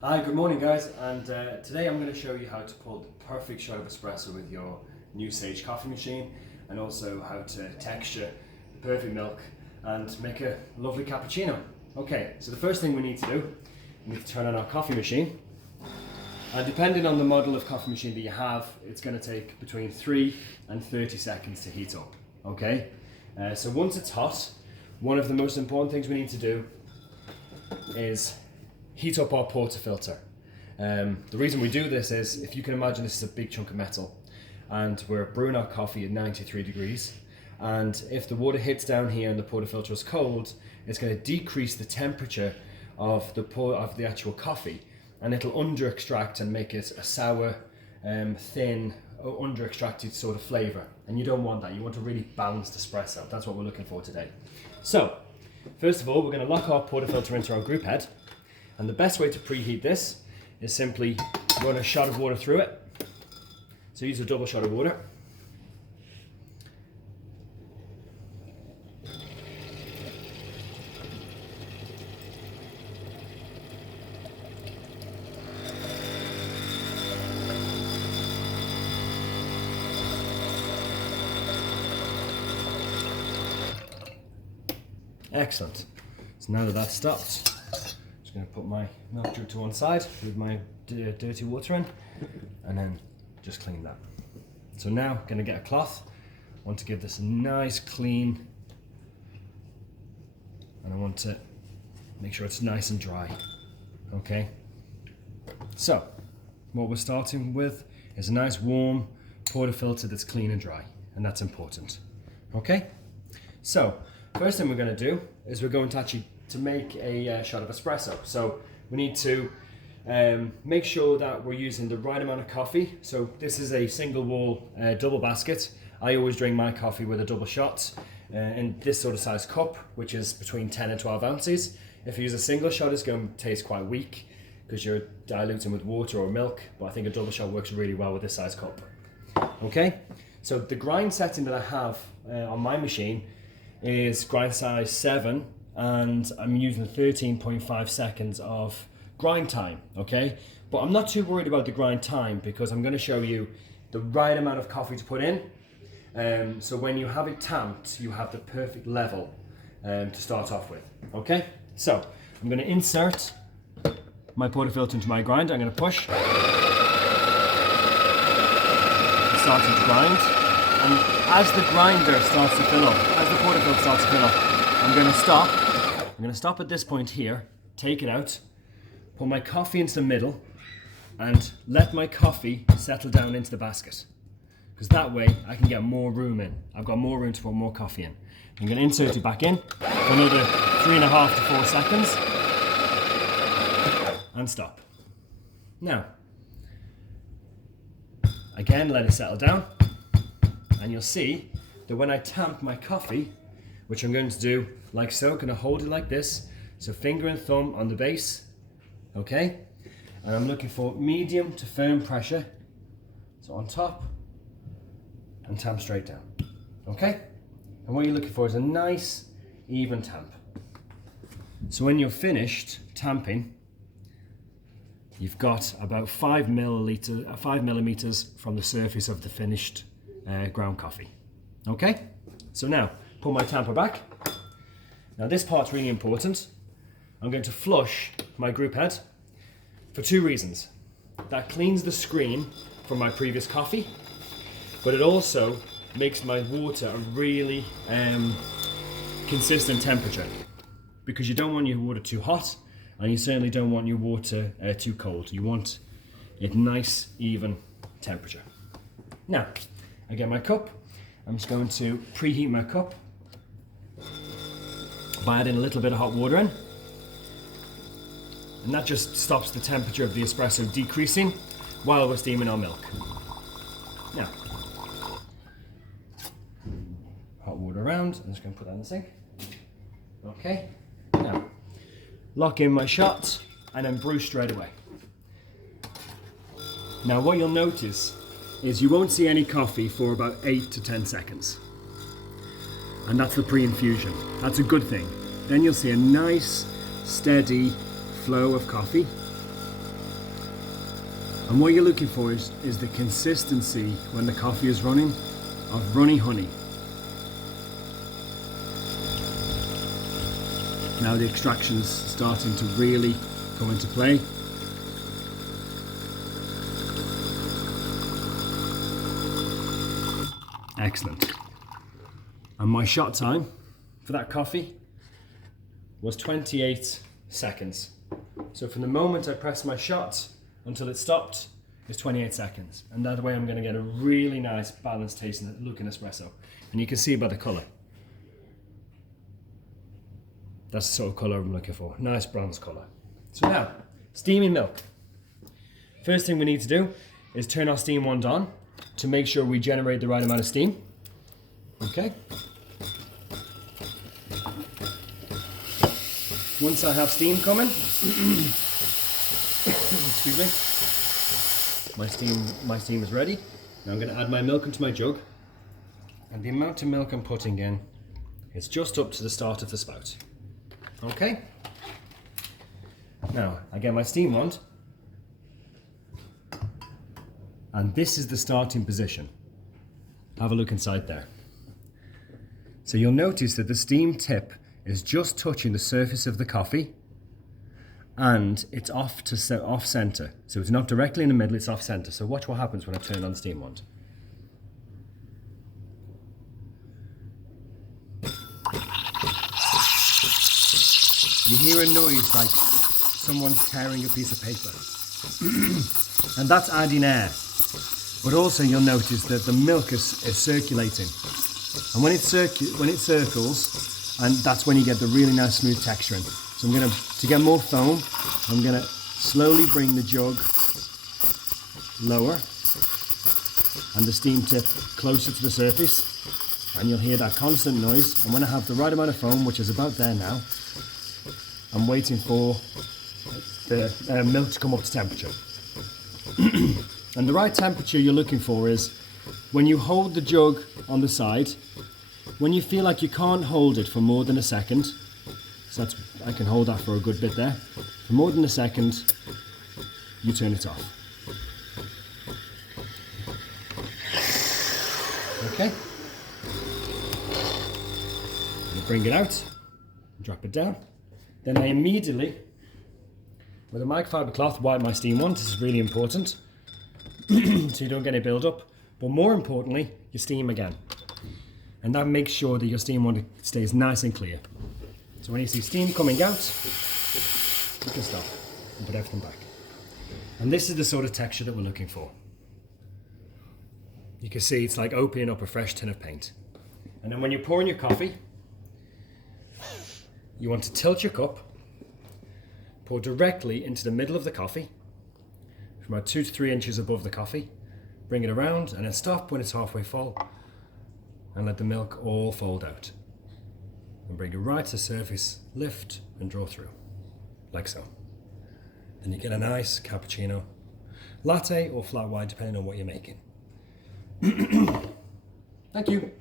Hi, good morning guys, and today I'm going to show you how to pull the perfect shot of espresso with your new Sage coffee machine, and also how to texture the perfect milk and make a lovely cappuccino. Okay, so the first thing we need to do, we need to turn on our coffee machine, and depending on the model of coffee machine that you have, it's going to take between 3 and 30 seconds to heat up. Okay, so once it's hot, one of the most important things we need to do is heat up our portafilter. The reason we do this is, if you can imagine, this is a big chunk of metal and we're brewing our coffee at 93 degrees, and if the water hits down here and the portafilter is cold, it's going to decrease the temperature of the actual coffee, and it'll under extract and make it a sour, thin, under extracted sort of flavour, and you don't want that. You want a really balanced espresso. That's what we're looking for today. So first of all, we're going to lock our portafilter into our group head. And the best way to preheat this is simply run a shot of water through it. So use a double shot of water. Excellent. So now that that's stopped, I'm going to put my milk jug to one side with my dirty water in, and then just clean that. So now I'm going to get a cloth. I want to give this a nice clean, and I want to make sure it's nice and dry. Okay, so what we're starting with is a nice warm portafilter that's clean and dry, and that's important. Okay, so first thing we're going to do is we're going to actually make a shot of espresso. So we need to make sure that we're using the right amount of coffee. So this is a single wall double basket. I always drink my coffee with a double shot in this sort of size cup, which is between 10 and 12 ounces. If you use a single shot, it's going to taste quite weak because you're diluting with water or milk, but I think a double shot works really well with this size cup. Okay, so the grind setting that I have on my machine is grind size 7, and I'm using 13.5 seconds of grind time, okay? But I'm not too worried about the grind time because I'm gonna show you the right amount of coffee to put in. So when you have it tamped, you have the perfect level to start off with, okay? So I'm gonna insert my portafilter into my grinder. I'm gonna push. It's starting to grind. And as the grinder starts to fill up, as the portafilter starts to fill up, I'm gonna stop. I'm going to stop at this point here, take it out, put my coffee into the middle, and let my coffee settle down into the basket. Because that way I can get more room in. I've got more room to put more coffee in. I'm going to insert it back in for another 3.5 to 4 seconds, and stop. Now, again, let it settle down, and you'll see that when I tamp my coffee, which I'm going to do like so, going to hold it like this, so finger and thumb on the base, okay? And I'm looking for medium to firm pressure, so on top, and tamp straight down, okay? And what you're looking for is a nice, even tamp. So when you're finished tamping, you've got about 5 millimeters from the surface of the finished ground coffee, okay? So now, pull my tamper back. Now this part's really important. I'm going to flush my group head for 2 reasons. That cleans the screen from my previous coffee, but it also makes my water a really consistent temperature, because you don't want your water too hot, and you certainly don't want your water too cold. You want it nice, even temperature. Now, I get my cup. I'm just going to preheat my cup by adding a little bit of hot water in, and that just stops the temperature of the espresso decreasing while we're steaming our milk. Now, hot water around. I'm just going to put that in the sink. Okay, now lock in my shot and then brew straight away. Now what you'll notice is you won't see any coffee for about 8 to 10 seconds. And that's the pre-infusion. That's a good thing. Then you'll see a nice, steady flow of coffee. And what you're looking for is the consistency when the coffee is running of runny honey. Now the extraction is starting to really come into play. Excellent. And my shot time for that coffee was 28 seconds. So from the moment I pressed my shot until it stopped is 28 seconds. And that way I'm going to get a really nice balanced taste and looking espresso. And you can see by the colour. That's the sort of colour I'm looking for. Nice bronze colour. So now, steaming milk. First thing we need to do is turn our steam wand on to make sure we generate the right amount of steam. Okay. Once I have steam coming, excuse me, my steam is ready. Now I'm going to add my milk into my jug, and the amount of milk I'm putting in is just up to the start of the spout. Okay. Now I get my steam wand, and this is the starting position. Have a look inside there. So you'll notice that the steam tip is just touching the surface of the coffee, and it's off center. So it's not directly in the middle, it's off center. So watch what happens when I turn on the steam wand. You hear a noise like someone's tearing a piece of paper. And that's adding air. But also you'll notice that the milk is circulating. And when it circles, and that's when you get the really nice smooth texture in. So to get more foam, I'm gonna slowly bring the jug lower and the steam tip closer to the surface, and you'll hear that constant noise. And when I have the right amount of foam, which is about there now, I'm waiting for the milk to come up to temperature. And the right temperature you're looking for is when you hold the jug on the side, when you feel like you can't hold it for more than a second, so I can hold that for a good bit there. For more than a second, you turn it off. Okay. You bring it out, drop it down. Then I immediately, with a microfiber cloth, wipe my steam wand. This is really important, so you don't get any build up. But more importantly, you steam again. And that makes sure that your steam wand stays nice and clear. So when you see steam coming out, you can stop and put everything back. And this is the sort of texture that we're looking for. You can see it's like opening up a fresh tin of paint. And then when you're pouring your coffee, you want to tilt your cup, pour directly into the middle of the coffee, from about 2 to 3 inches above the coffee, bring it around, and then stop when it's halfway full, and let the milk all fold out. And bring it right to the surface, lift and draw through, like so. Then you get a nice cappuccino, latte or flat white, depending on what you're making. Thank you.